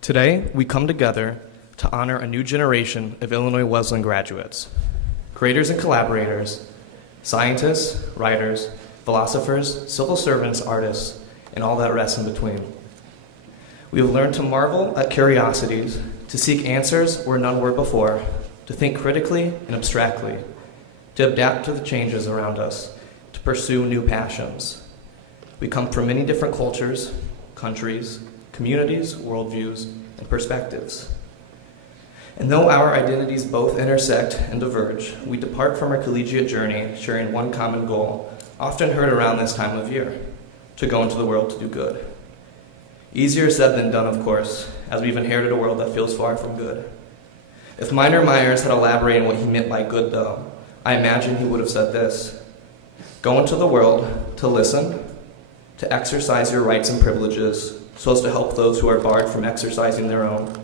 Today, we come together to honor a new generation of Illinois Wesleyan graduates, creators and collaborators, scientists, writers, philosophers, civil servants, artists, and all that rests in between. We have learned to marvel at curiosities, to seek answers where none were before, to think critically and abstractly, to adapt to the changes around us, to pursue new passions. We come from many different cultures, countries, communities, worldviews, and perspectives. And though our identities both intersect and diverge, we depart from our collegiate journey sharing one common goal, often heard around this time of year: to go into the world to do good. Easier said than done, of course, as we've inherited a world that feels far from good. If Minor Myers had elaborated on what he meant by good, though, I imagine he would have said this: go into the world to listen, to exercise your rights and privileges, so as to help those who are barred from exercising their own,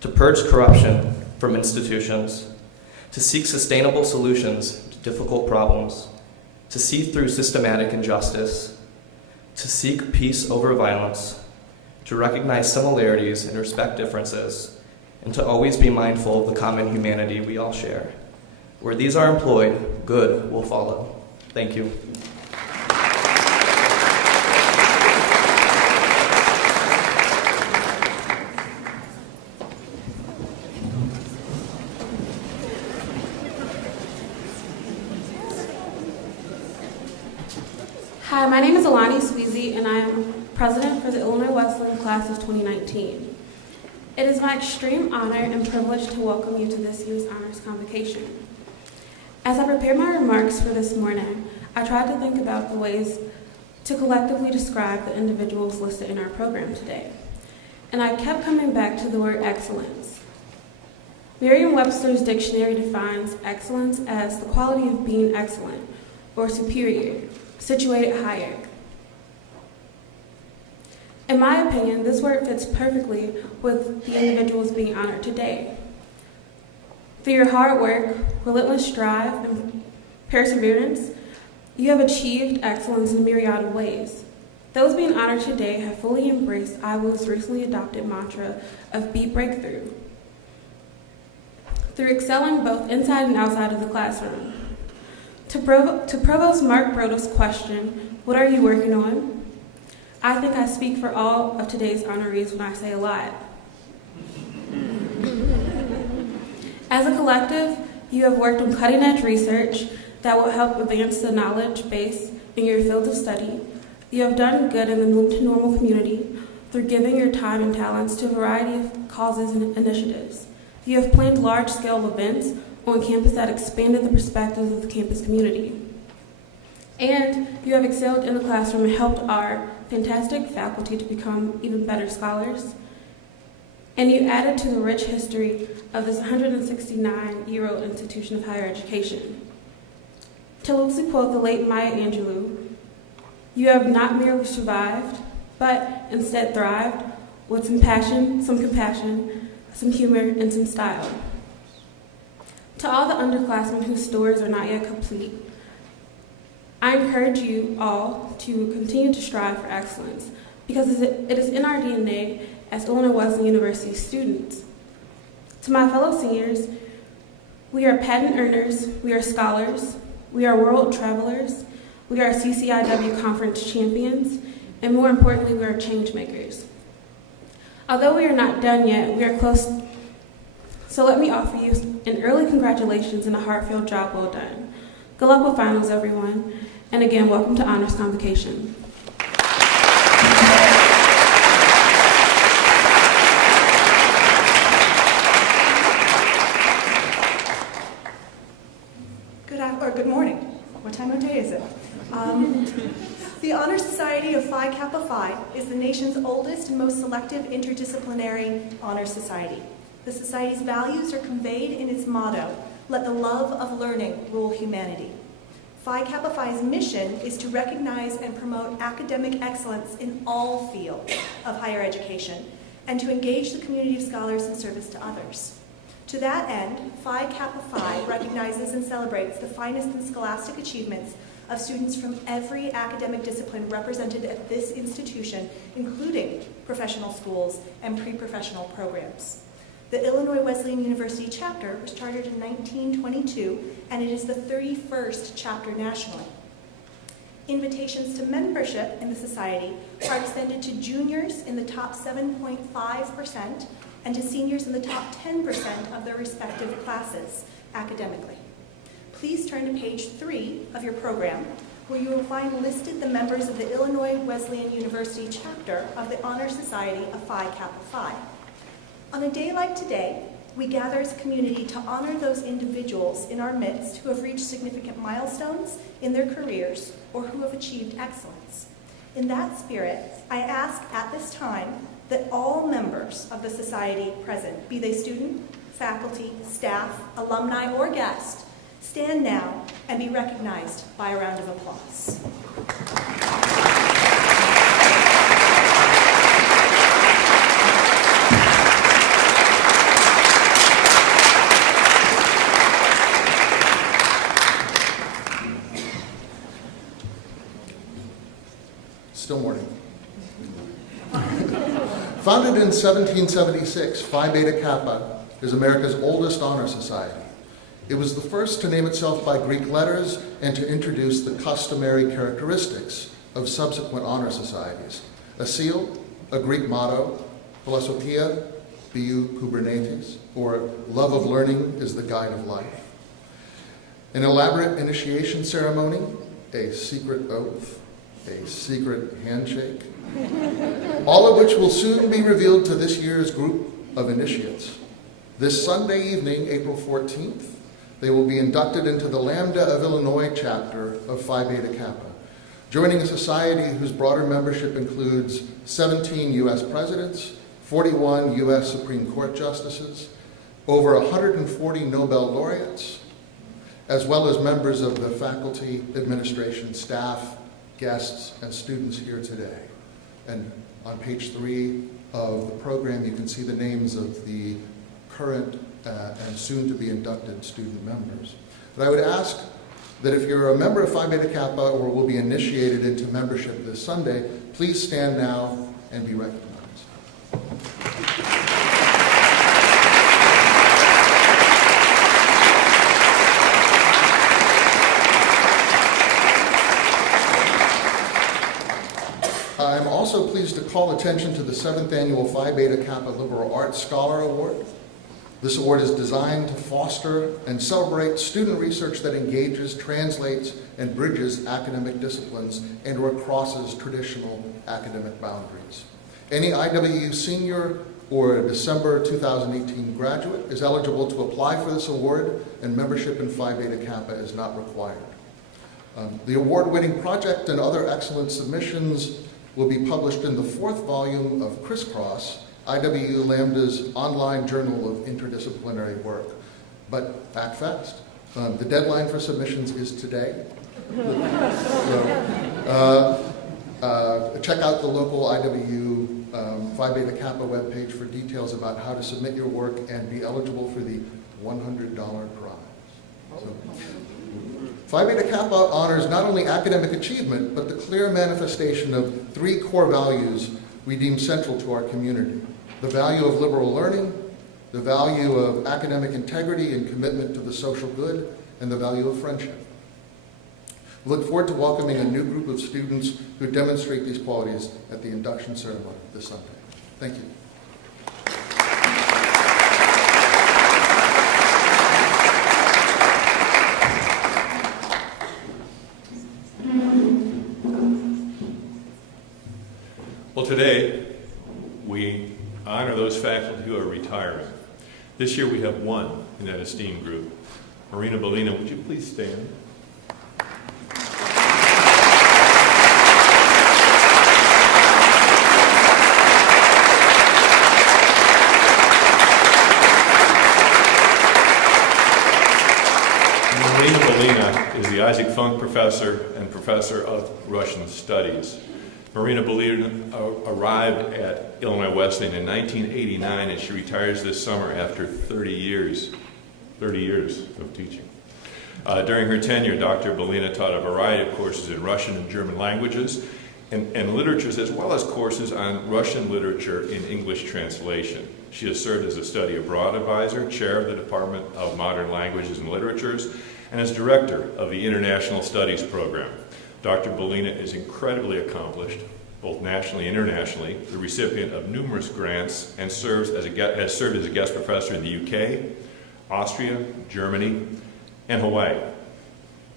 to purge corruption from institutions, to seek sustainable solutions to difficult problems, to see through systematic injustice, to seek peace over violence, to recognize similarities and respect differences, and to always be mindful of the common humanity we all share. Where these are employed, good will follow. Thank you. Hi, my name is Alani Sweezy, and I am president for the Illinois Wesleyan class of 2019. It is my extreme honor and privilege to welcome you to this year's Honors Convocation. As I prepared my remarks for this morning, I tried to think about the ways to collectively describe the individuals listed in our program today. And I kept coming back to the word excellence. Merriam-Webster's dictionary defines excellence as the quality of being excellent or superior, situated higher. In my opinion, this word fits perfectly with the individuals being honored today. Through your hard work, relentless drive, and perseverance, you have achieved excellence in a myriad of ways. Those being honored today have fully embraced IWO's recently adopted mantra of Be Breakthrough. Through excelling both inside and outside of the classroom. To Provost Mark Broda's question, what are you working on? I think I speak for all of today's honorees when I say a lot. As a collective, you have worked on cutting-edge research that will help advance the knowledge base in your field of study. You have done good in the normal community through giving your time and talents to a variety of causes and initiatives. You have planned large-scale events on campus that expanded the perspectives of the campus community. And you have excelled in the classroom and helped our fantastic faculty to become even better scholars. And you added to the rich history of this 169-year-old institution of higher education. To loosely quote the late Maya Angelou, you have not merely survived, but instead thrived with some passion, some compassion, some humor, and some style. To all the underclassmen whose stories are not yet complete, I encourage you all to continue to strive for excellence because it is in our DNA as Illinois Wesleyan University students. To my fellow seniors, we are patent earners, we are scholars, we are world travelers, we are CCIW conference champions, and more importantly, we are change makers. Although we are not done yet, we are close. So let me offer you an early congratulations and a heartfelt job well done. Good luck with finals, everyone. And again, welcome to Honors Convocation. Good morning. What time of day is it? The Honor Society of Phi Kappa Phi is the nation's oldest and most selective interdisciplinary honor society. The society's values are conveyed in its motto, "Let the love of learning rule humanity." Phi Kappa Phi's mission is to recognize and promote academic excellence in all fields of higher education and to engage the community of scholars in service to others. To that end, Phi Kappa Phi recognizes and celebrates the finest in scholastic achievements of students from every academic discipline represented at this institution, including professional schools and pre-professional programs. The Illinois Wesleyan University chapter was chartered in 1922, and it is the 31st chapter nationally. Invitations to membership in the society are extended to juniors in the top 7.5% and to seniors in the top 10% of their respective classes academically. Please turn to page 3 of your program, where you will find listed the members of the Illinois Wesleyan University chapter of the Honor Society of Phi Kappa Phi. On a day like today, we gather as a community to honor those individuals in our midst who have reached significant milestones in their careers or who have achieved excellence. In that spirit, I ask at this time that all members of the society present, be they student, faculty, staff, alumni, or guest, stand now and be recognized by a round of applause. Still morning. Founded in 1776, Phi Beta Kappa is America's oldest honor society. It was the first to name itself by Greek letters and to introduce the customary characteristics of subsequent honor societies: a seal, a Greek motto, philosophia, biou kubernetes, or love of learning is the guide of life, an elaborate initiation ceremony, a secret oath, a secret handshake, all of which will soon be revealed to this year's group of initiates. This Sunday evening, April 14th, they will be inducted into the Lambda of Illinois chapter of Phi Beta Kappa, joining a society whose broader membership includes 17 U.S. presidents, 41 U.S. Supreme Court justices, over 140 Nobel laureates, as well as members of the faculty, administration, staff, guests, and students here today. And on page 3 of the program, you can see the names of the current and soon-to-be inducted student members. But I would ask that if you're a member of Phi Beta Kappa or will be initiated into membership this Sunday, please stand now and be recognized. I'm also pleased to call attention to the 7th Annual Phi Beta Kappa Liberal Arts Scholar Award. This award is designed to foster and celebrate student research that engages, translates, and bridges academic disciplines and/or crosses traditional academic boundaries. Any IWU senior or December 2018 graduate is eligible to apply for this award, and membership in Phi Beta Kappa is not required. The award-winning project and other excellent submissions will be published in the 4th volume of Crisscross, IWU Lambda's online journal of interdisciplinary work. But act fast. The deadline for submissions is today. Check out the local IWU Phi Beta Kappa webpage for details about how to submit your work and be eligible for the $100 prize. So, Phi Beta Kappa honors not only academic achievement, but the clear manifestation of 3 core values we deem central to our community: the value of liberal learning, the value of academic integrity and commitment to the social good, and the value of friendship. We look forward to welcoming a new group of students who demonstrate these qualities at the induction ceremony this Sunday. Thank you. Well, today, we honor those faculty who are retiring. This year we have one in that esteemed group. Marina Bellina, would you please stand? Marina Bellina is the Isaac Funk Professor and Professor of Russian Studies. Marina Bellina arrived at Illinois Wesleyan in 1989, and she retires this summer after 30 years of teaching. During her tenure, Dr. Belina taught a variety of courses in Russian and German languages and literatures, as well as courses on Russian literature in English translation. She has served as a study abroad advisor, chair of the Department of Modern Languages and Literatures, and as director of the International Studies program. Dr. Belina is incredibly accomplished, both nationally and internationally, the recipient of numerous grants, and has served as a guest professor in the UK, Austria, Germany, and Hawaii.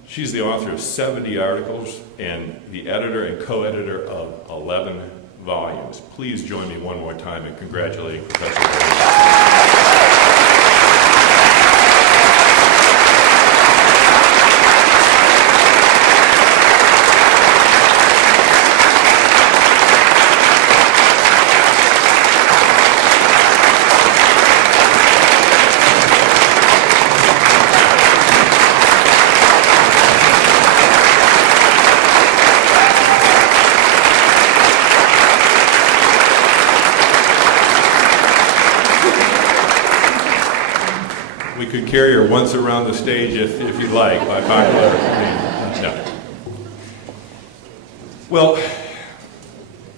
She's the author of 70 articles and the editor and co-editor of 11 volumes. Please join me one more time in congratulating Professor Ferradáns. We could carry her once around the stage if you'd like, by popular no. Well,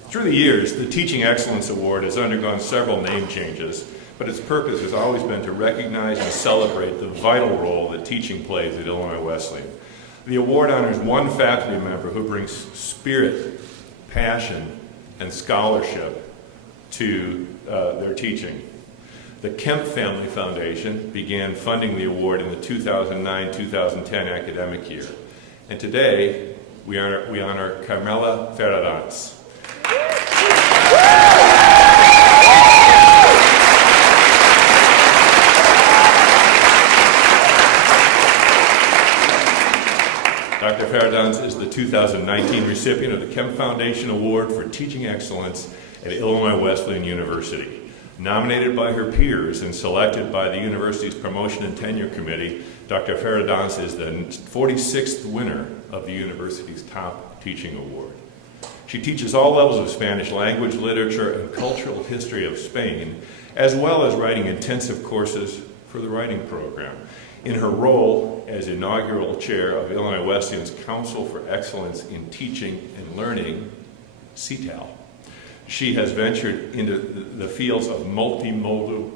through the years, the Teaching Excellence Award has undergone several name changes, but its purpose has always been to recognize and celebrate the vital role that teaching plays at Illinois Wesleyan. The award honors one faculty member who brings spirit, passion, and scholarship to their teaching. The Kemp Foundation began funding the award in the 2009-2010 academic year. And today, we honor Carmela Ferradáns. Dr. Ferradáns is the 2019 recipient of the Kemp Foundation Award for Teaching Excellence at Illinois Wesleyan University. Nominated by her peers and selected by the university's Promotion and Tenure Committee, Dr. Ferradáns is the 46th winner of the university's top teaching award. She teaches all levels of Spanish language, literature, and cultural history of Spain, as well as writing intensive courses for the writing program. In her role as inaugural chair of Illinois Wesleyan's Council for Excellence in Teaching and Learning, CTAL, she has ventured into the fields of multimodal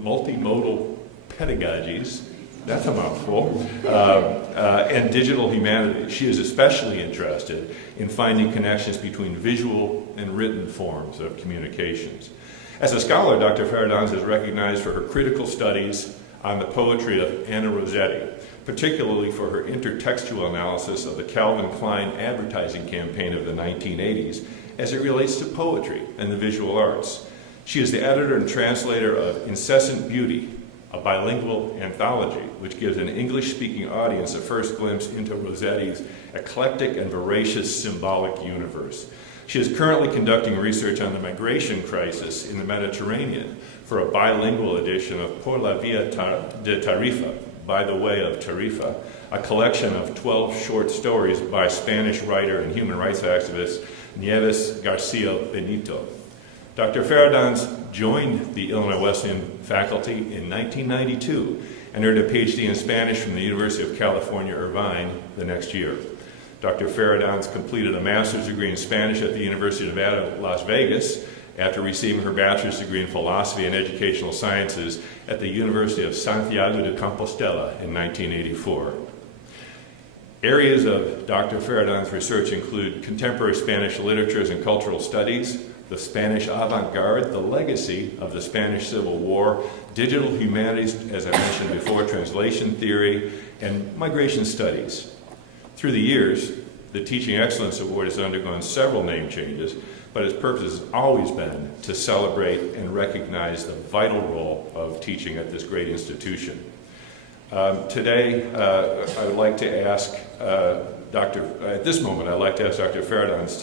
pedagogies, that's a mouthful, and digital humanities. She is especially interested in finding connections between visual and written forms of communications. As a scholar, Dr. Ferradáns is recognized for her critical studies on the poetry of Anna Rossetti, particularly for her intertextual analysis of the Calvin Klein advertising campaign of the 1980s as it relates to poetry and the visual arts. She is the editor and translator of Incessant Beauty, a bilingual anthology which gives an English-speaking audience a first glimpse into Rossetti's eclectic and voracious symbolic universe. She is currently conducting research on the migration crisis in the Mediterranean for a bilingual edition of Por la Via de Tarifa, by the way of Tarifa, a collection of 12 short stories by Spanish writer and human rights activist Nieves Garcia Benito. Dr. Ferradáns joined the Illinois Wesleyan faculty in 1992 and earned a PhD in Spanish from the University of California, Irvine the next year. Dr. Ferradáns completed a master's degree in Spanish at the University of Nevada, Las Vegas, after receiving her bachelor's degree in philosophy and educational sciences at the University of Santiago de Compostela in 1984. Areas of Dr. Ferradáns' research include contemporary Spanish literatures and cultural studies, the Spanish avant-garde, the legacy of the Spanish Civil War, digital humanities, as I mentioned before, translation theory, and migration studies. Through the years, the Teaching Excellence Award has undergone several name changes, but its purpose has always been to celebrate and recognize the vital role of teaching at this great institution. Today, I would like to ask at this moment, I'd like to ask Dr. Ferradáns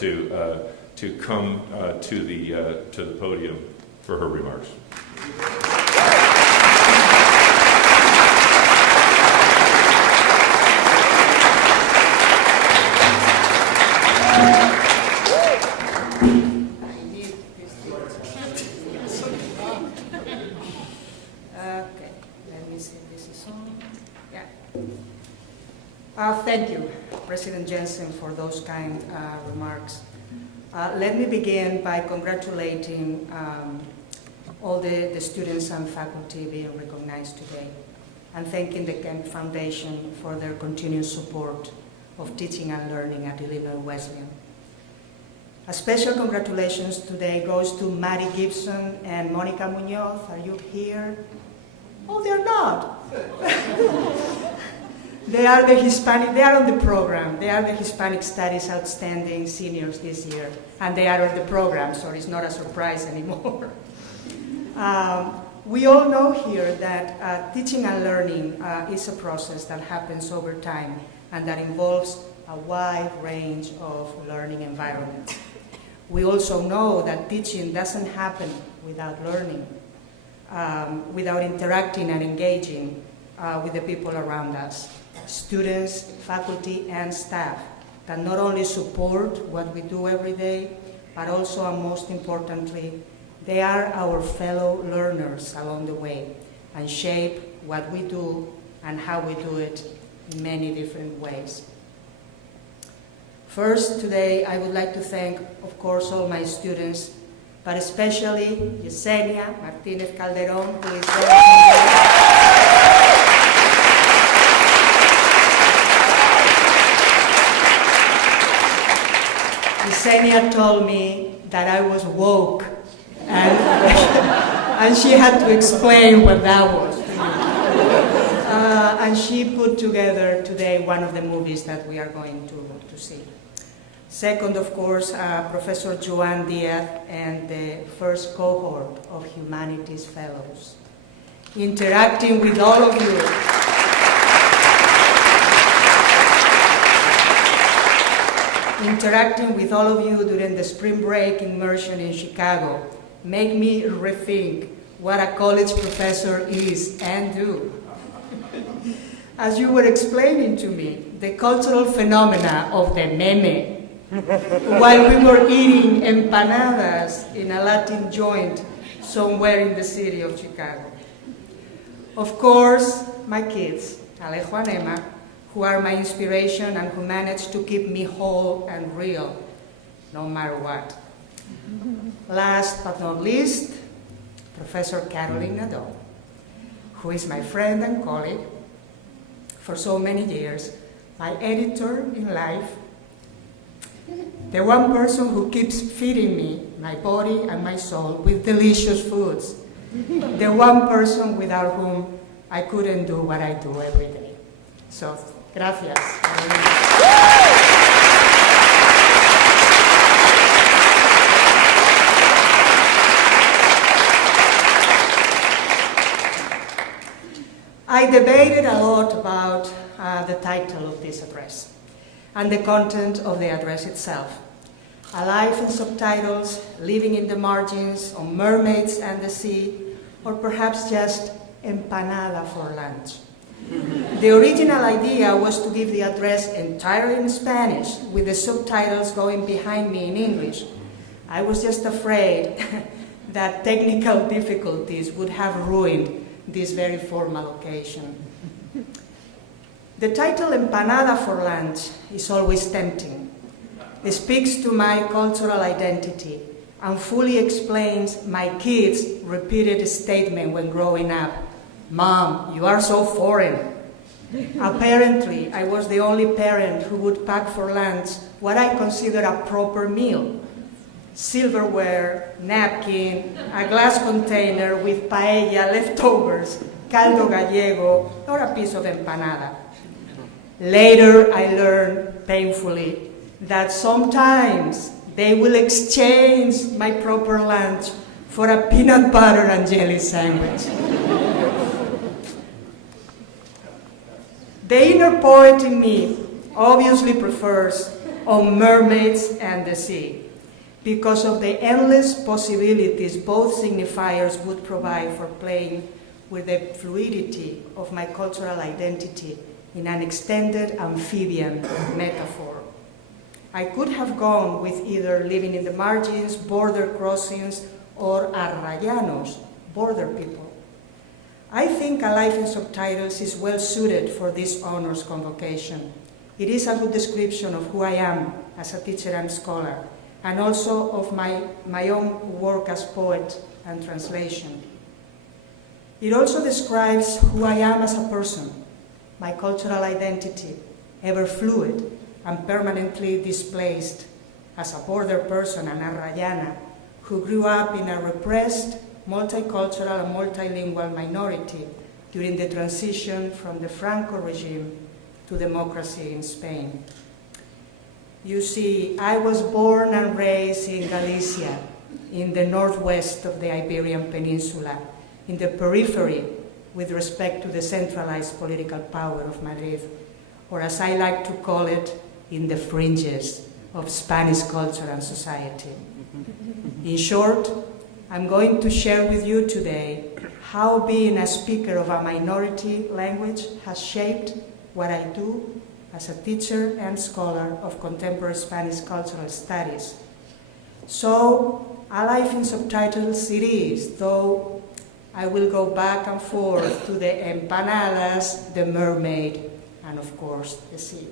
to come to the podium for her remarks. Thank you, President Jensen, for those kind remarks. Let me begin by congratulating all the students and faculty being recognized today, and thanking the Kemp Foundation for their continued support of teaching and learning at Illinois Wesleyan. A special congratulations today goes to Maddie Gibson and Monica Munoz. Are you here? Oh, they're not. They are on the program. They are the Hispanic Studies Outstanding Seniors this year, and they are on the program, so it's not a surprise anymore. We all know here that teaching and learning is a process that happens over time and that involves a wide range of learning environments. We also know that teaching doesn't happen without learning, without interacting and engaging with the people around us, students, faculty, and staff that not only support what we do every day, but also, and most importantly, they are our fellow learners along the way and shape what we do and how we do it in many different ways. First, today, I would like to thank, of course, all my students, but especially Yesenia Martinez Calderon, who is Yesenia told me that I was woke, and she had to explain what that was to me. And she put together today one of the movies that we are going to see. Second, of course, Professor Joan Diaz and the first cohort of Humanities Fellows. Interacting with all of you. Interacting with all of you during the spring break immersion in Chicago make me rethink what a college professor is and do. As you were explaining to me, the cultural phenomena of the meme, while we were eating empanadas in a Latin joint somewhere in the city of Chicago. Of course, my kids, Alejo and Emma, who are my inspiration and who manage to keep me whole and real, no matter what. Last but not least, Professor Caroline Nadeau, who is my friend and colleague for so many years, my editor in life, the one person who keeps feeding me, my body and my soul, with delicious foods, the one person without whom I couldn't do what I do every day. So, gracias. I debated a lot about the title of this address and the content of the address itself. A life in subtitles, living in the margins, on mermaids and the sea, or perhaps just empanada for lunch. The original idea was to give the address entirely in Spanish, with the subtitles going behind me in English. I was just afraid that technical difficulties would have ruined this very formal occasion. The title Empanada for Lunch is always tempting. It speaks to my cultural identity and fully explains my kids' repeated statement when growing up, "Mom, you are so foreign." Apparently, I was the only parent who would pack for lunch what I consider a proper meal. Silverware, napkin, a glass container with paella, leftovers, caldo gallego, or a piece of empanada. Later, I learned painfully that sometimes they will exchange my proper lunch for a peanut butter and jelly sandwich. The inner poet in me obviously prefers On Mermaids and the Sea, because of the endless possibilities both signifiers would provide for playing with the fluidity of my cultural identity in an extended amphibian metaphor. I could have gone with either living in the margins, border crossings, or arrayanos, border people. I think A Life in Subtitles is well suited for this honors convocation It is a good description of who I am as a teacher and scholar, and also of my own work as poet and translation. It also describes who I am as a person, my cultural identity, ever fluid and permanently displaced as a border person and a Rayana who grew up in a repressed, multicultural and multilingual minority during the transition from the Franco regime to democracy in Spain. You see, I was born and raised in Galicia, in the northwest of the Iberian Peninsula, in the periphery with respect to the centralized political power of Madrid, or as I like to call it, in the fringes of Spanish culture and society. In short, I'm going to share with you today how being a speaker of a minority language has shaped what I do as a teacher and scholar of contemporary Spanish cultural studies. So, a life in subtitles it is, though I will go back and forth to the empanadas, the mermaid, and of course, the sea.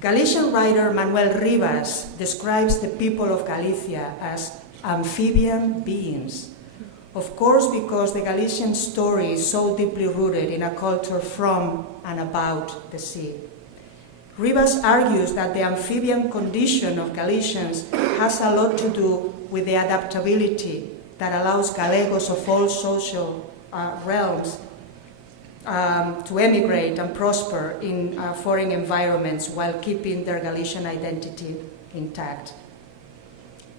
Galician writer Manuel Rivas describes the people of Galicia as amphibian beings. Of course, because the Galician story is so deeply rooted in a culture from and about the sea. Rivas argues that the amphibian condition of Galicians has a lot to do with the adaptability that allows Galegos of all social realms to emigrate and prosper in foreign environments while keeping their Galician identity intact.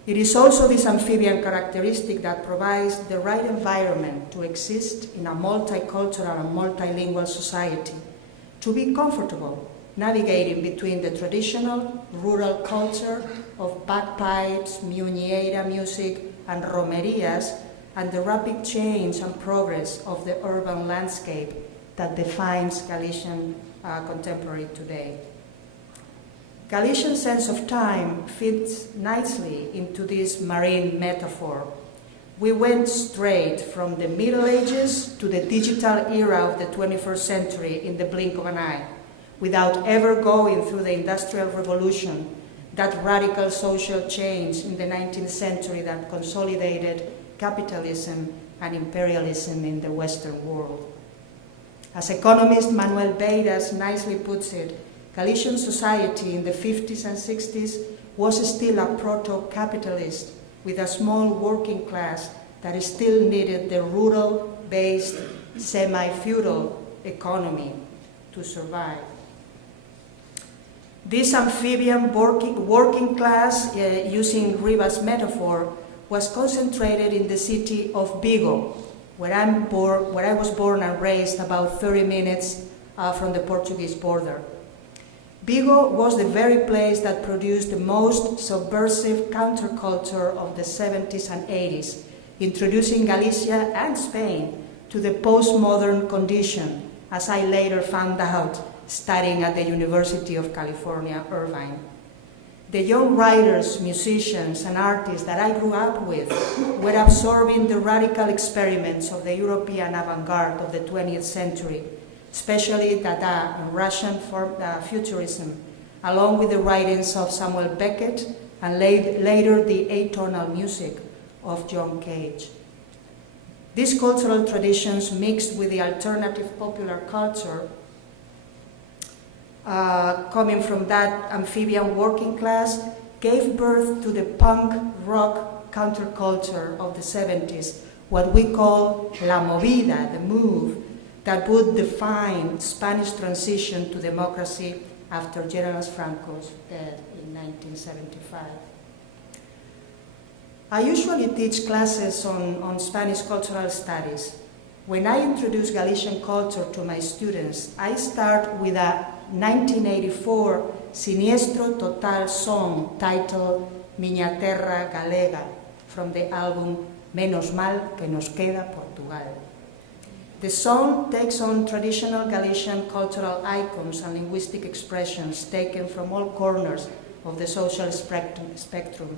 It is also this amphibian characteristic that provides the right environment to exist in a multicultural and multilingual society, to be comfortable navigating between the traditional rural culture of bagpipes, muñeira music, and romerias, and the rapid change and progress of the urban landscape that defines Galician contemporary today. Galician sense of time fits nicely into this marine metaphor. We went straight from the Middle Ages to the digital era of the 21st century in the blink of an eye, without ever going through the Industrial Revolution, that radical social change in the 19th century that consolidated capitalism and imperialism in the Western world. As economist Manuel Beiras nicely puts it, Galician society in the 50s and 60s was still a proto-capitalist with a small working class that still needed the rural-based, semi-feudal economy to survive. This amphibian working class, using Rivas' metaphor, was concentrated in the city of Vigo, where I was born and raised about 30 minutes from the Portuguese border. Vigo was the very place that produced the most subversive counterculture of the 70s and 80s, introducing Galicia and Spain to the postmodern condition, as I later found out studying at the University of California, Irvine. The young writers, musicians, and artists that I grew up with were absorbing the radical experiments of the European avant-garde of the 20th century, especially Dada and Russian futurism, along with the writings of Samuel Beckett and later the atonal music of John Cage. These cultural traditions mixed with the alternative popular culture coming from that amphibian working class gave birth to the punk rock counterculture of the 70s, what we call la movida, the move, that would define Spanish transition to democracy after General Franco's death in 1975. I usually teach classes on Spanish cultural studies. When I introduce Galician culture to my students, I start with a 1984 Siniestro Total song titled Miña Terra Galega from the album Menos Mal que Nos Queda Portugal. The song takes on traditional Galician cultural icons and linguistic expressions taken from all corners of the social spectrum.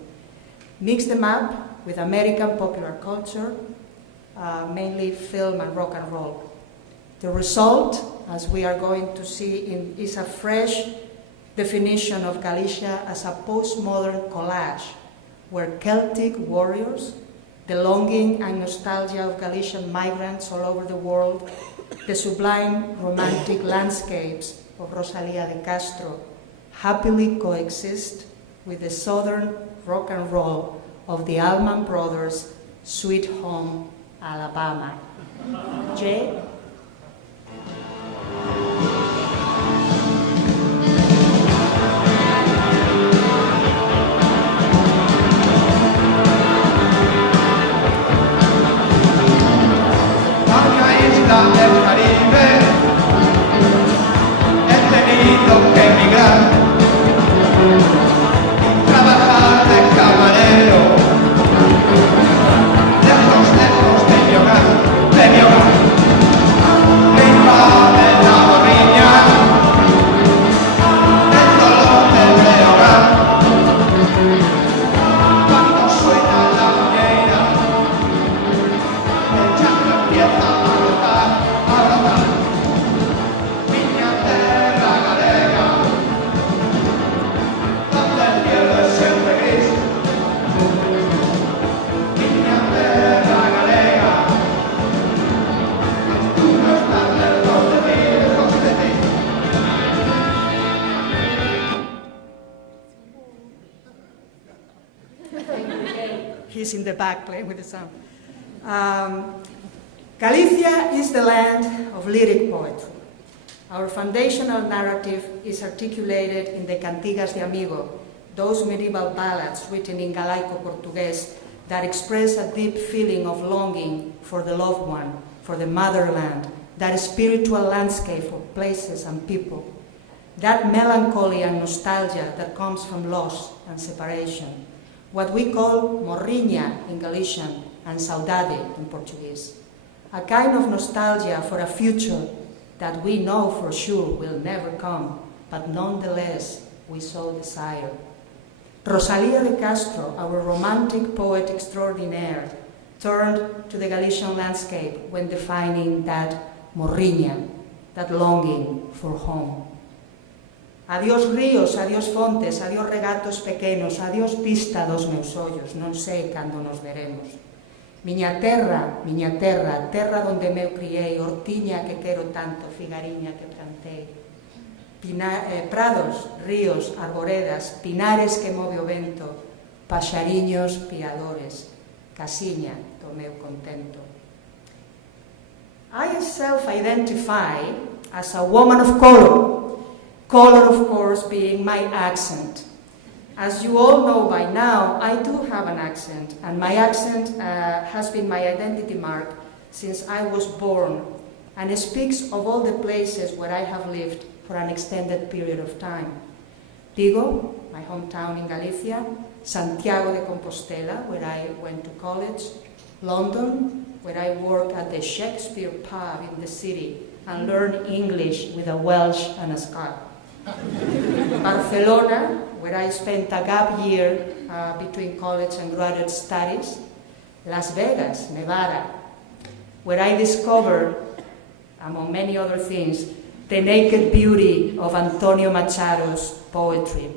Mix them up with American popular culture, mainly film and rock and roll. The result as we are going to see, is a fresh definition of Galicia as a postmodern collage, where Celtic warriors, the longing and nostalgia of Galician migrants all over the world, the sublime romantic landscapes of Rosalía de Castro happily coexist with the southern rock and roll of the Allman Brothers' Sweet Home, Alabama. Jay? Del Caribe, he tenido que emigrar y trabajar de camarero, lejos, lejos de mi hogar, de mi hogar. Mi padre la borriña, el dolor del hogar. Cuando suena la moñera, el llanto empieza a brotar. Miña terra galega, donde el cielo es siempre gris. Miña terra galega, tú no estás lejos de mí, lejos de ti. He's in the back playing with the sound. Galicia is the land of lyric poetry. Our foundational narrative is articulated in the Cantigas de Amigo, those medieval ballads written in Galaico-Portuguese that express a deep feeling of longing for the loved one, for the motherland, that spiritual landscape of places and people, that melancholy and nostalgia that comes from loss and separation, what we call morriña in Galician and saudade in Portuguese. A kind of nostalgia for a future that we know for sure will never come, but nonetheless we so desire. Rosalía de Castro, our romantic poet extraordinaire, turned to the Galician landscape when defining that morriña, that longing for home. Adiós ríos, adiós fontes, adiós regatos pequenos, adiós pista dos meus ollos, non sei cando nos veremos. Miña terra, terra donde meu criei, hortiña que quero tanto, figariña que plantei. Prados, ríos, arboredas, pinares que move o vento, paxariños piadores, casiña do meu contento. I self-identify as a woman of color, color of course being my accent. As you all know by now, I do have an accent, and my accent has been my identity mark since I was born, and it speaks of all the places where I have lived for an extended period of time. Vigo, my hometown in Galicia, Santiago de Compostela, where I went to college, London, where I worked at the Shakespeare pub in the city and learned English with a Welsh and a Scot. Barcelona, where I spent a gap year between college and graduate studies. Las Vegas, Nevada, where I discovered, among many other things, the naked beauty of Antonio Machado's poetry.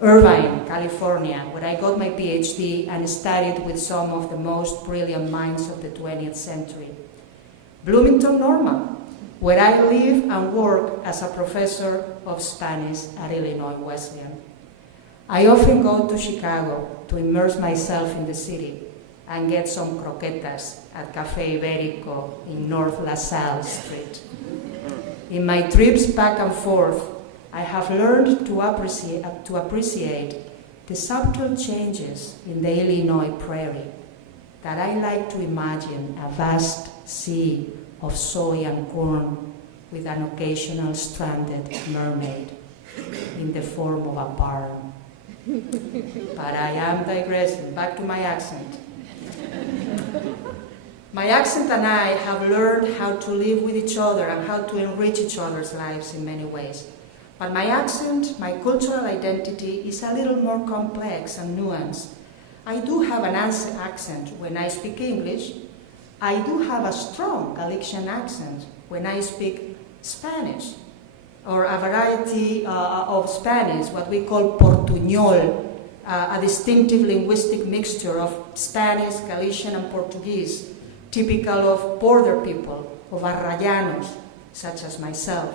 Irvine, California, where I got my PhD and studied with some of the most brilliant minds of the 20th century. Bloomington, Norma, where I live and work as a professor of Spanish at Illinois Wesleyan. I often go to Chicago to immerse myself in the city and get some croquetas at Café Ibérico in North LaSalle Street. In my trips back and forth, I have learned to appreciate the subtle changes in the Illinois prairie, that I like to imagine a vast sea of soy and corn with an occasional stranded mermaid in the form of a barn. But I am digressing, back to my accent. My accent and I have learned how to live with each other and how to enrich each other's lives in many ways. But my accent, my cultural identity, is a little more complex and nuanced. I do have an accent when I speak English. I do have a strong Galician accent when I speak Spanish, or a variety of Spanish, what we call portuñol, a distinctive linguistic mixture of Spanish, Galician, and Portuguese, typical of border people, of arrayanos, such as myself.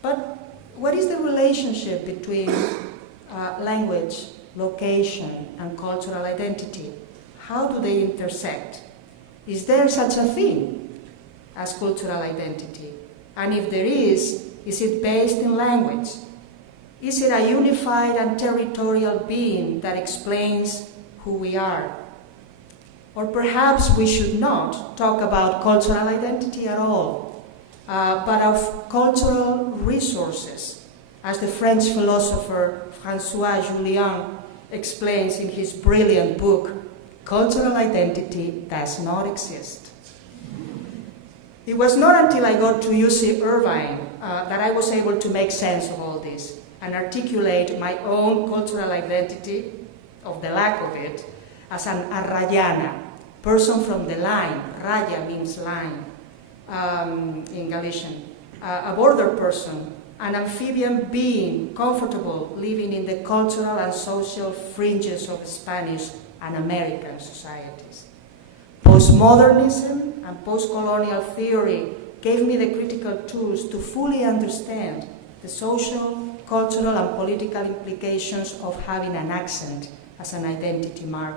But what is the relationship between language, location, and cultural identity? How do they intersect? Is there such a thing as cultural identity? And if there is it based in language? Is it a unified and territorial being that explains who we are? Or perhaps we should not talk about cultural identity at all, but of cultural resources, as the French philosopher François Julian explains in his brilliant book, Cultural Identity Does Not Exist. It was not until I got to UC Irvine that I was able to make sense of all this and articulate my own cultural identity, of the lack of it, as an arrayana, person from the line. Raya means line in Galician. A border person, an amphibian being, comfortable living in the cultural and social fringes of Spanish and American societies. Postmodernism and post-colonial theory gave me the critical tools to fully understand the social, cultural, and political implications of having an accent as an identity mark.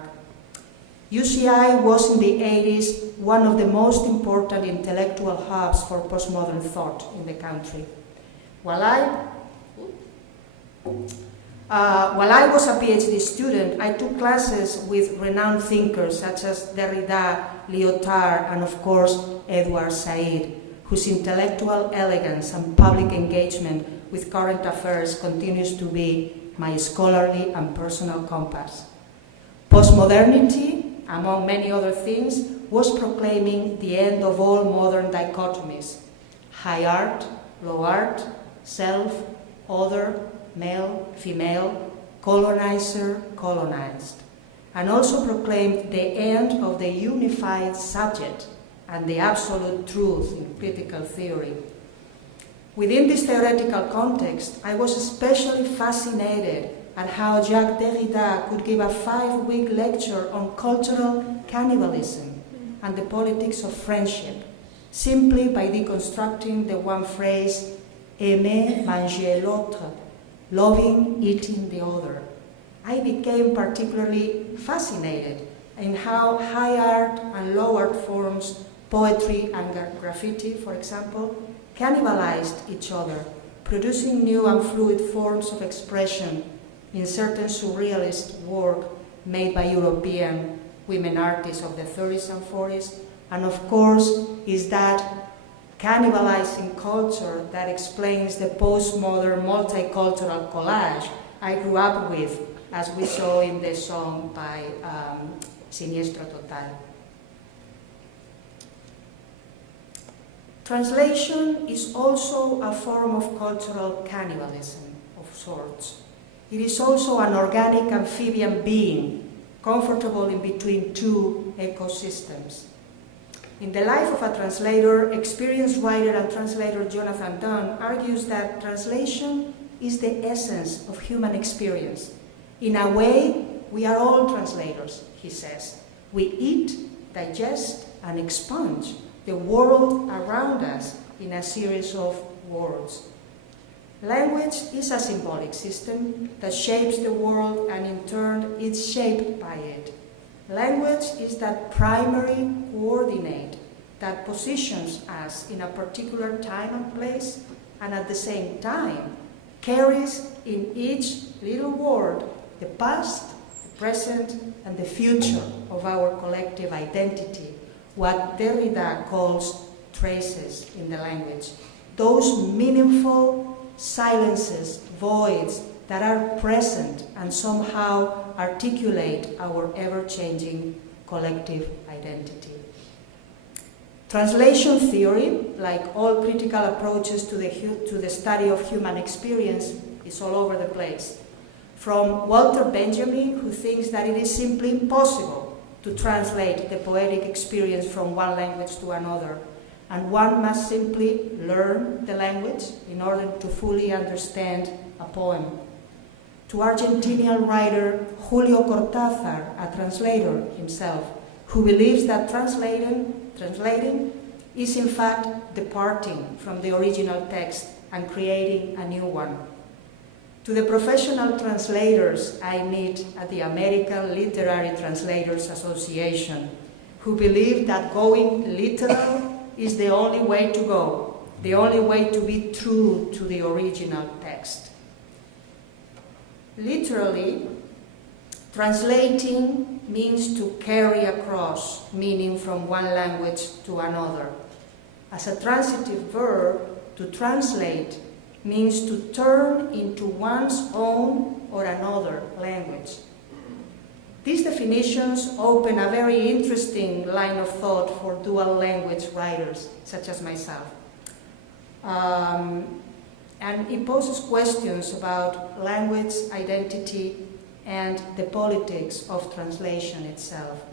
UCI was in the 80s one of the most important intellectual hubs for postmodern thought in the country. While I was a PhD student, I took classes with renowned thinkers such as Derrida, Lyotard, and of course Edward Said, whose intellectual elegance and public engagement with current affairs continues to be my scholarly and personal compass. Postmodernity, among many other things, was proclaiming the end of all modern dichotomies: high art, low art, self, other, male, female, colonizer, colonized, and also proclaimed the end of the unified subject and the absolute truth in critical theory. Within this theoretical context, I was especially fascinated at how Jacques Derrida could give a 5-week lecture on cultural cannibalism and the politics of friendship, simply by deconstructing the one phrase, aimer manger l'autre, loving, eating the other. I became particularly fascinated in how high art and low art forms, poetry and graffiti, for example, cannibalized each other, producing new and fluid forms of expression in certain surrealist work made by European women artists of the 30s and 40s. And of course, is that cannibalizing culture that explains the postmodern multicultural collage I grew up with, as we saw in the song by Siniestro Total. Translation is also a form of cultural cannibalism of sorts. It is also an organic amphibian being, comfortable in between two ecosystems. In The Life of a Translator, experienced writer and translator Jonathan Dunn argues that translation is the essence of human experience. In a way, we are all translators, he says. We eat, digest, and expunge the world around us in a series of words. Language is a symbolic system that shapes the world, and in turn it's shaped by it. Language is that primary coordinate that positions us in a particular time and place, and at the same time carries in each little word the past, the present, and the future of our collective identity, what Derrida calls traces in the language. Those meaningful silences, voids that are present and somehow articulate our ever-changing collective identity. Translation theory, like all critical approaches to the study of human experience, is all over the place. From Walter Benjamin, who thinks that it is simply impossible to translate the poetic experience from one language to another, and one must simply learn the language in order to fully understand a poem. To Argentinian writer Julio Cortázar, a translator himself, who believes that translating is in fact departing from the original text and creating a new one. To the professional translators I meet at the American Literary Translators Association, who believe that going literal is the only way to go, the only way to be true to the original text. Literally, translating means to carry across meaning from one language to another. As a transitive verb, to translate means to turn into one's own or another language. These definitions open a very interesting line of thought for dual language writers, such as myself. And it poses questions about language identity and the politics of translation itself.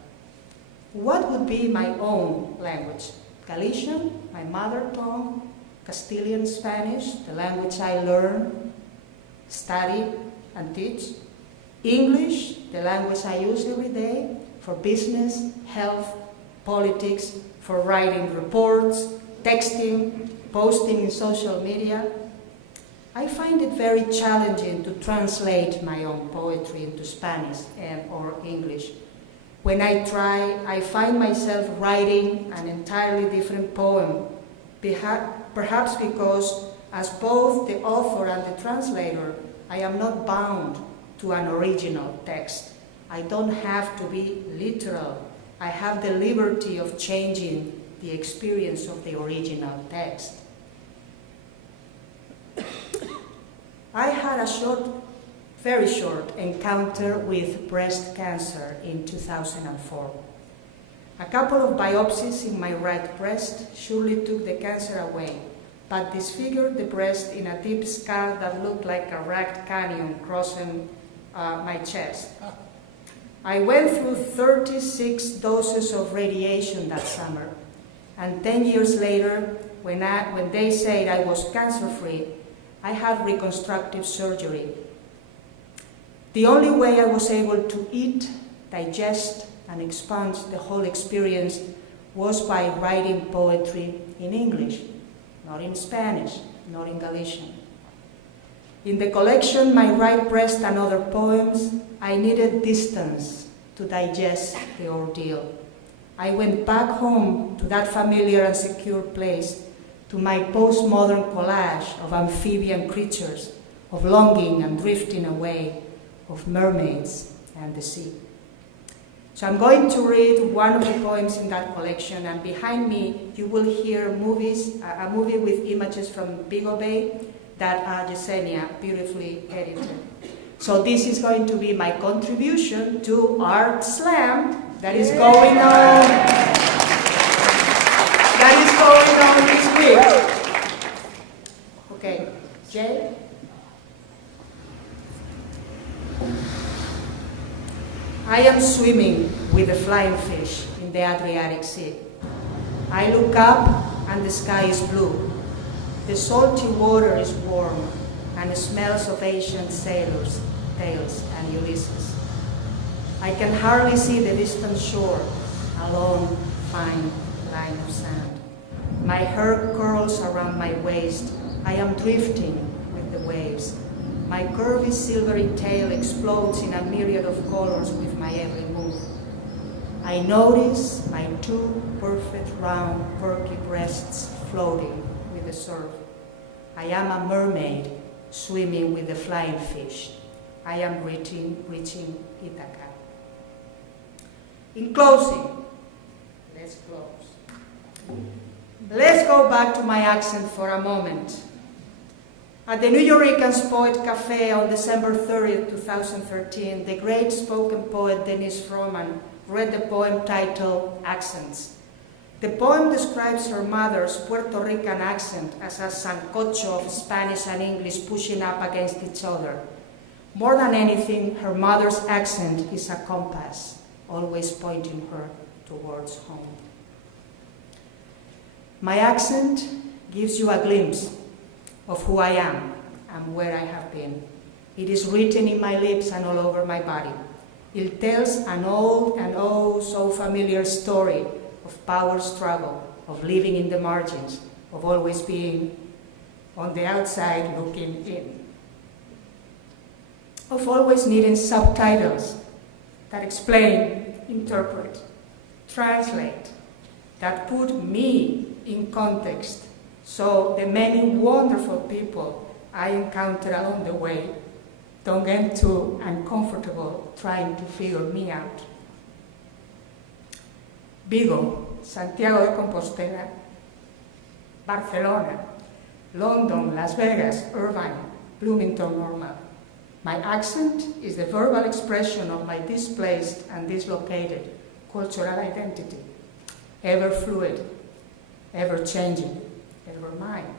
What would be my own language? Galician, my mother tongue, Castilian Spanish, the language I learn, study, and teach. English, the language I use every day for business, health, politics, for writing reports, texting, posting in social media. I find it very challenging to translate my own poetry into Spanish or English. When I try, I find myself writing an entirely different poem, perhaps because, as both the author and the translator, I am not bound to an original text. I don't have to be literal. I have the liberty of changing the experience of the original text. I had a very short encounter with breast cancer in 2004. A couple of biopsies in my right breast surely took the cancer away, but disfigured the breast in a deep scar that looked like a ragged canyon crossing my chest. I went through 36 doses of radiation that summer, and 10 years later, when they said I was cancer-free, I had reconstructive surgery. The only way I was able to eat, digest, and expunge the whole experience was by writing poetry in English, not in Spanish, not in Galician. In the collection, My Right Breast and Other Poems, I needed distance to digest the ordeal. I went back home to that familiar and secure place, to my postmodern collage of amphibian creatures, of longing and drifting away, of mermaids and the sea. So I'm going to read one of the poems in that collection, and behind me you will hear a movie with images from Vigo Bay that Yesenia beautifully edited. So this is going to be my contribution to Art Slam that is going on this week. Okay, Jay? I am swimming with a flying fish in the Adriatic Sea. I look up and the sky is blue. The salty water is warm and smells of ancient sailors' tales and Ulysses. I can hardly see the distant shore, a long, fine line of sand. My hair curls around my waist. I am drifting with the waves. My curvy silvery tail explodes in a myriad of colors with my every move. I notice my two perfect round perky breasts floating with the surf. I am a mermaid swimming with the flying fish. I am reaching Ithaca. In closing, let's close. Let's go back to my accent for a moment. At the New Yorkers Poet Cafe on December 30th, 2013, the great spoken poet Denise Frohman read the poem titled Accents. The poem describes her mother's Puerto Rican accent as a sancocho of Spanish and English pushing up against each other. More than anything, her mother's accent is a compass, always pointing her towards home. My accent gives you a glimpse of who I am and where I have been. It is written in my lips and all over my body. It tells an old and oh so familiar story of power struggle, of living in the margins, of always being on the outside looking in, of always needing subtitles that explain, interpret, translate, that put me in context so the many wonderful people I encounter along the way don't get too uncomfortable trying to figure me out. Vigo, Santiago de Compostela, Barcelona, London, Las Vegas, Irvine, Bloomington, Normal. My accent is the verbal expression of my displaced and dislocated cultural identity, ever fluid, ever changing, ever mine.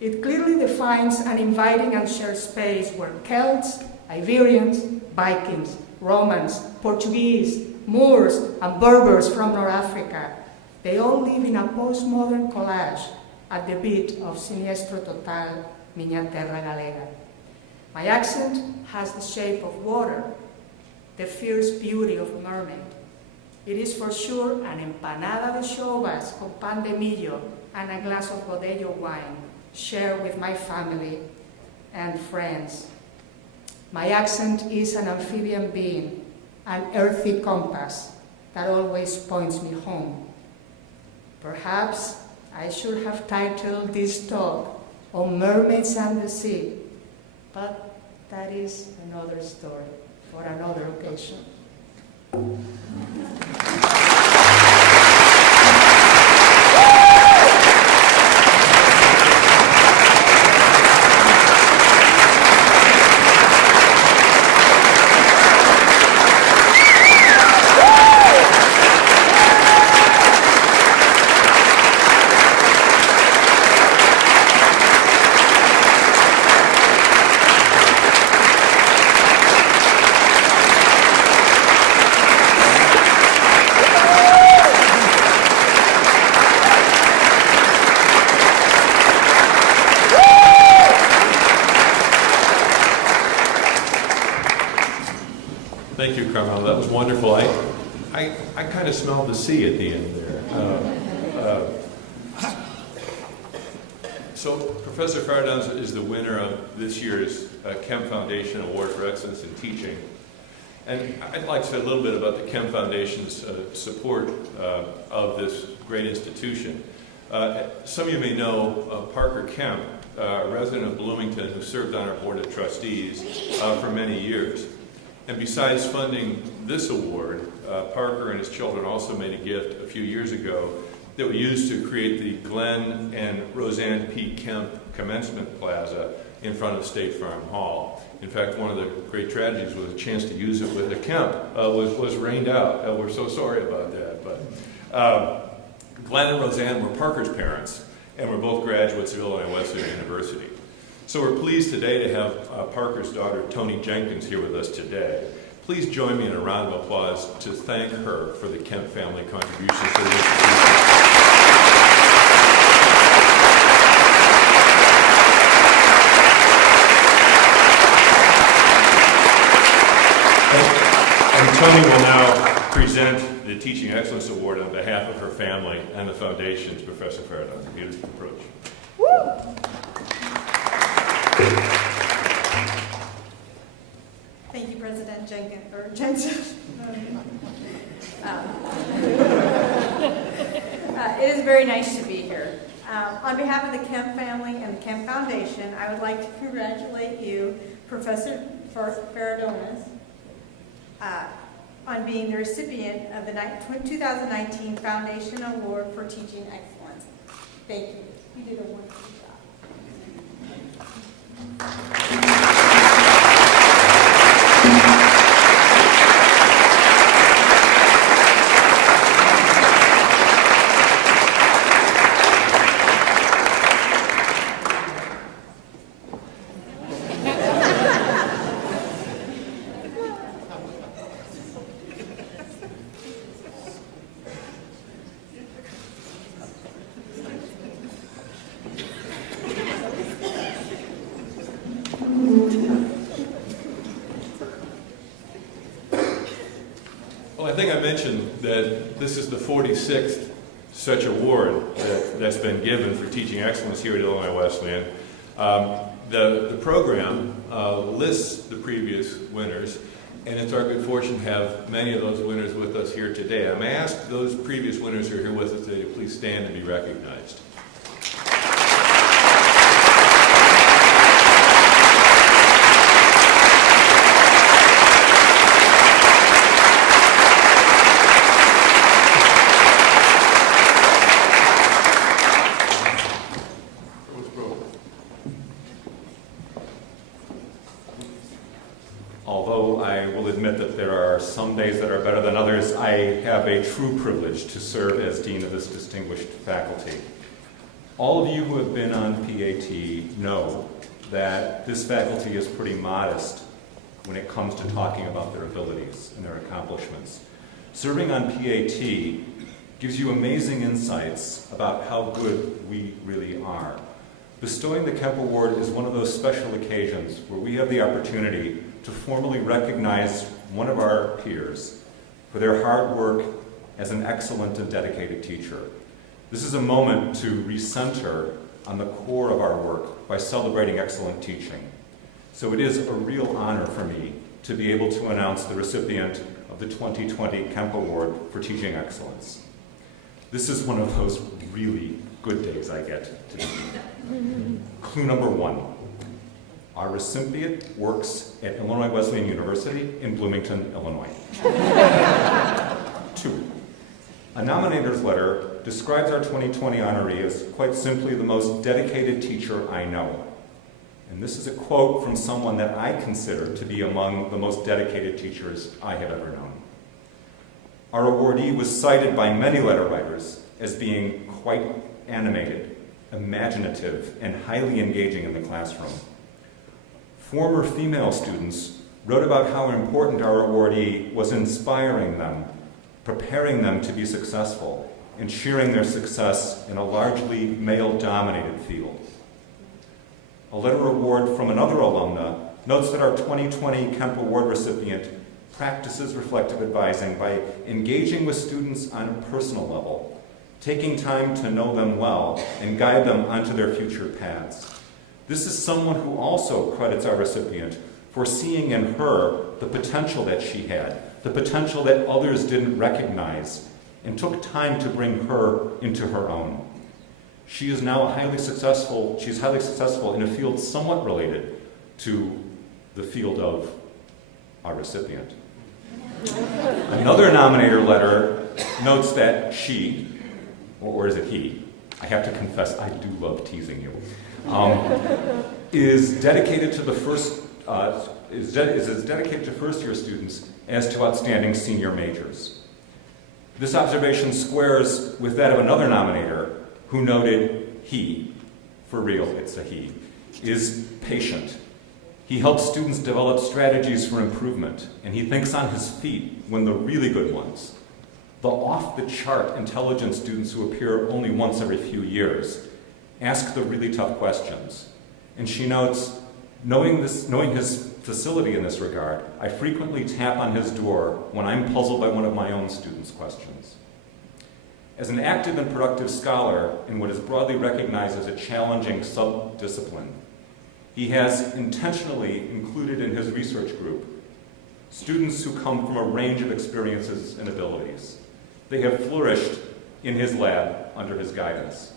It clearly defines an inviting and shared space where Celts, Iberians, Vikings, Romans, Portuguese, Moors, and Berbers from North Africa, they all live in a postmodern collage at the beat of Siniestro Total, Miña Terra Galega. My accent has the shape of water, the fierce beauty of a mermaid. It is for sure an empanada de chovas con pan de millo and a glass of Godello wine shared with my family and friends. My accent is an amphibian being, an earthy compass that always points me home. Perhaps I should have titled this talk on mermaids and the sea, but that is another story for another occasion. Thank you, Carmela. That was wonderful. I kind of smelled the sea at the end there. So Professor Ferradáns is the winner of this year's Kemp Foundation Award for Excellence in Teaching. And I'd like to say a little bit about the Kemp Foundation's support of this great institution. Some of you may know Parker Kemp, a resident of Bloomington who served on our Board of Trustees for many years. And besides funding this award, Parker and his children also made a gift a few years ago that we used to create the Glenn and Roseanne P. Kemp Commencement Plaza in front of State Farm Hall. In fact, one of the great tragedies was a chance to use it with the Kemp was rained out. We're so sorry about that. But Glenn and Roseanne were Parker's parents, and were both graduates of Illinois Wesleyan University. So we're pleased today to have Parker's daughter, Toni Jenkins, here with us today. Please join me in a round of applause to thank her for the Kemp family contributions to the institution. And Toni will now present the Teaching Excellence Award on behalf of her family and the Foundation's Professor Ferradáns. Beautiful approach. Thank you, President Jensen. It is very nice to be here. On behalf of the Kemp family and the Kemp Foundation, I would like to congratulate you, Professor Ferradáns, on being the recipient of the 2019 Foundation Award for Teaching Excellence. Thank you. You did a wonderful job. I think I mentioned that this is the 46th such award that's been given for teaching excellence here at Illinois Wesleyan. The program lists the previous winners, and it's our good fortune to have many of those winners with us here today. I'm going to ask those previous winners who are here with us today to please stand and be recognized. Although I will admit that there are some days that are better than others, I have a true privilege to serve as Dean of this distinguished faculty. All of you who have been on PAT know that this faculty is pretty modest when it comes to talking about their abilities and their accomplishments. Serving on PAT gives you amazing insights about how good we really are. Bestowing the Kemp Award is one of those special occasions where we have the opportunity to formally recognize one of our peers for their hard work as an excellent and dedicated teacher. This is a moment to recenter on the core of our work by celebrating excellent teaching. So it is a real honor for me to be able to announce the recipient of the 2020 Kemp Award for Teaching Excellence. This is one of those really good days I get to be. Clue number 1. Our recipient works at Illinois Wesleyan University in Bloomington, Illinois. 2. A nominator's letter describes our 2020 honoree as quite simply the most dedicated teacher I know. And this is a quote from someone that I consider to be among the most dedicated teachers I have ever known. Our awardee was cited by many letter writers as being quite animated, imaginative, and highly engaging in the classroom. Former female students wrote about how important our awardee was inspiring them, preparing them to be successful, and sharing their success in a largely male-dominated field. A letter award from another alumna notes that our 2020 Kemp Award recipient practices reflective advising by engaging with students on a personal level, taking time to know them well and guide them onto their future paths. This is someone who also credits our recipient for seeing in her the potential that she had, the potential that others didn't recognize, and took time to bring her into her own. She is now highly successful in a field somewhat related to the field of our recipient. Another nominator letter notes that she, or is it he? I have to confess, I do love teasing you. Is dedicated to first-year students as to outstanding senior majors. This observation squares with that of another nominator who noted he, for real, it's a he, is patient. He helps students develop strategies for improvement, and he thinks on his feet when the really good ones, the off-the-chart intelligent students who appear only once every few years, ask the really tough questions. And she notes, knowing his facility in this regard, I frequently tap on his door when I'm puzzled by one of my own students' questions. As an active and productive scholar in what is broadly recognized as a challenging sub-discipline, he has intentionally included in his research group students who come from a range of experiences and abilities. They have flourished in his lab under his guidance.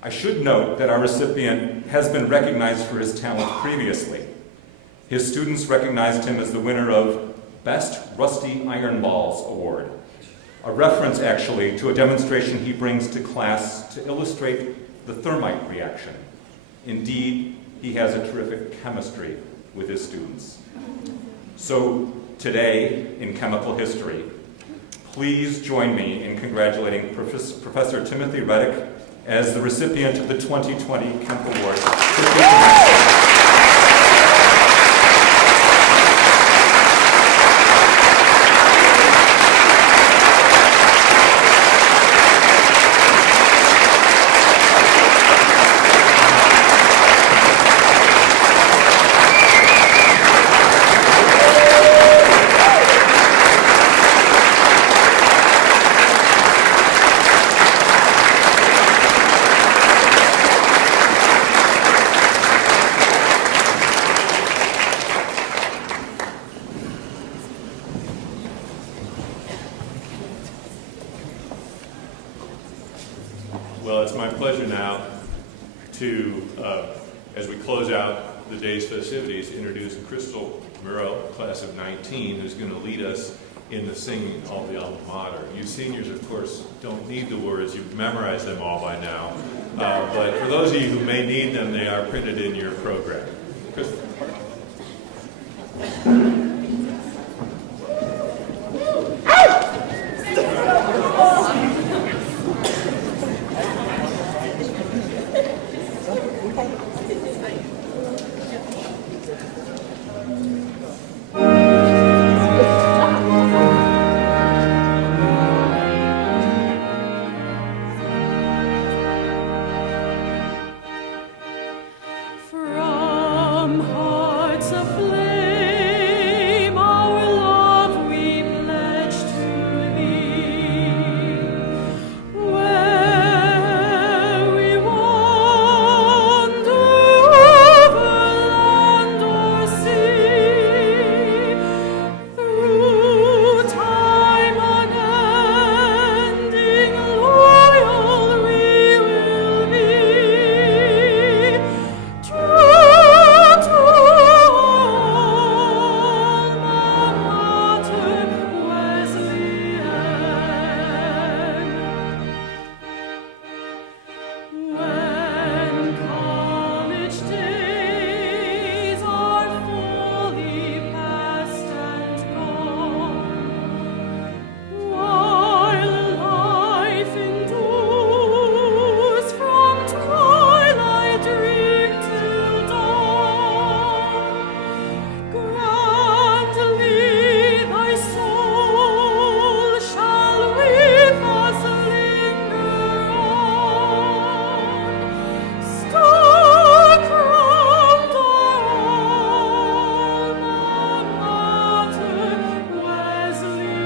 I should note that our recipient has been recognized for his talent previously. His students recognized him as the winner of Best Rusty Iron Balls Award, a reference actually to a demonstration he brings to class to illustrate the thermite reaction. Indeed, he has a terrific chemistry with his students. So today, in chemical history, please join me in congratulating Professor Timothy Reddick as the recipient of the 2020 Kemp Award. Well, it's my pleasure now to, as we close out the day's festivities, introduce Crystal Murrow, class of 19, who's going to lead us in the singing of the alma mater. You seniors, of course, don't need the words. You've memorized them all by now. But for those of you who may need them, they are printed in your program. Crystal. From hearts aflame, our love we pledge to thee. Where we wander over land or sea, through time unending, loyal we will be. True to alma mater Wesleyan. When college days are fully past and gone, while life endures from twilight dream till dawn, grandly thy soul shall with us linger on, star-crowned alma mater Wesleyan.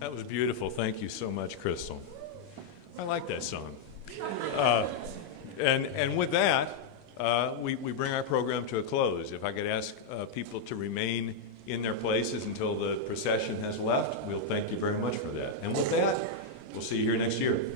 That was beautiful. Thank you so much, Crystal. I like that song. And with that, we bring our program to a close. If I could ask people to remain in their places until the procession has left, we'll thank you very much for that. And with that, we'll see you here next year.